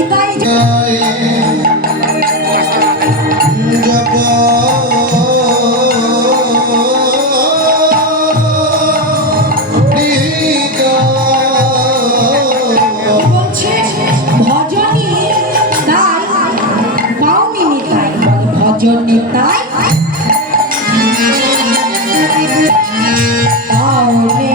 নিতাই বলছে ভজনী তাই পাওনি নিতাই ভজন নিতাই পাওনি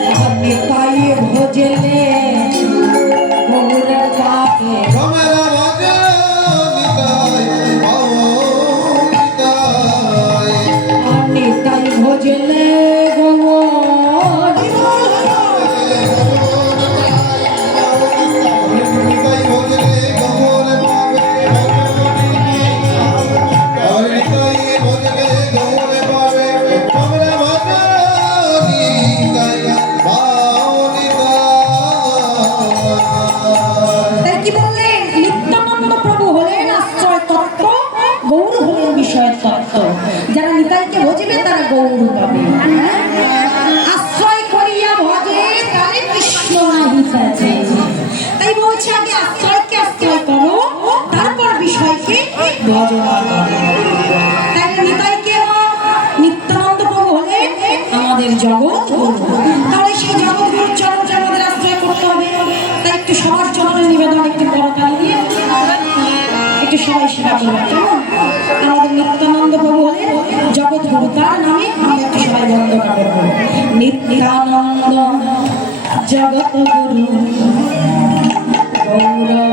নিতাই ভজলে গৌরা পাকে নিতাই ভজলে যারা নিতাইকে ভজিবে তারা গৌর পাবে আশ্রয় করিয়া ভজে তারে কৃষ্ণ নাহিতাছে তাই বলছে আগে আশ্রয়কে আশ্রয় করো তারপর বিষয়কে ভজনা করো তাই নিতাইকে নিত্যানন্দ প্রভু হলে আমাদের জগৎ তাহলে সেই জগৎগুলোর চরণে আমাদের আশ্রয় করতে হবে তাই একটু সবার চরণে নিবেদন একটু করতালি দিয়ে একটু সবাই সেবা করবে আমাদের নিত্যানন্দ প্রভু হলে জগৎ গুরু তার নামে আমরা একটু সবাই বন্দনা করব নিত্যানন্দ জগৎ গুরু গৌর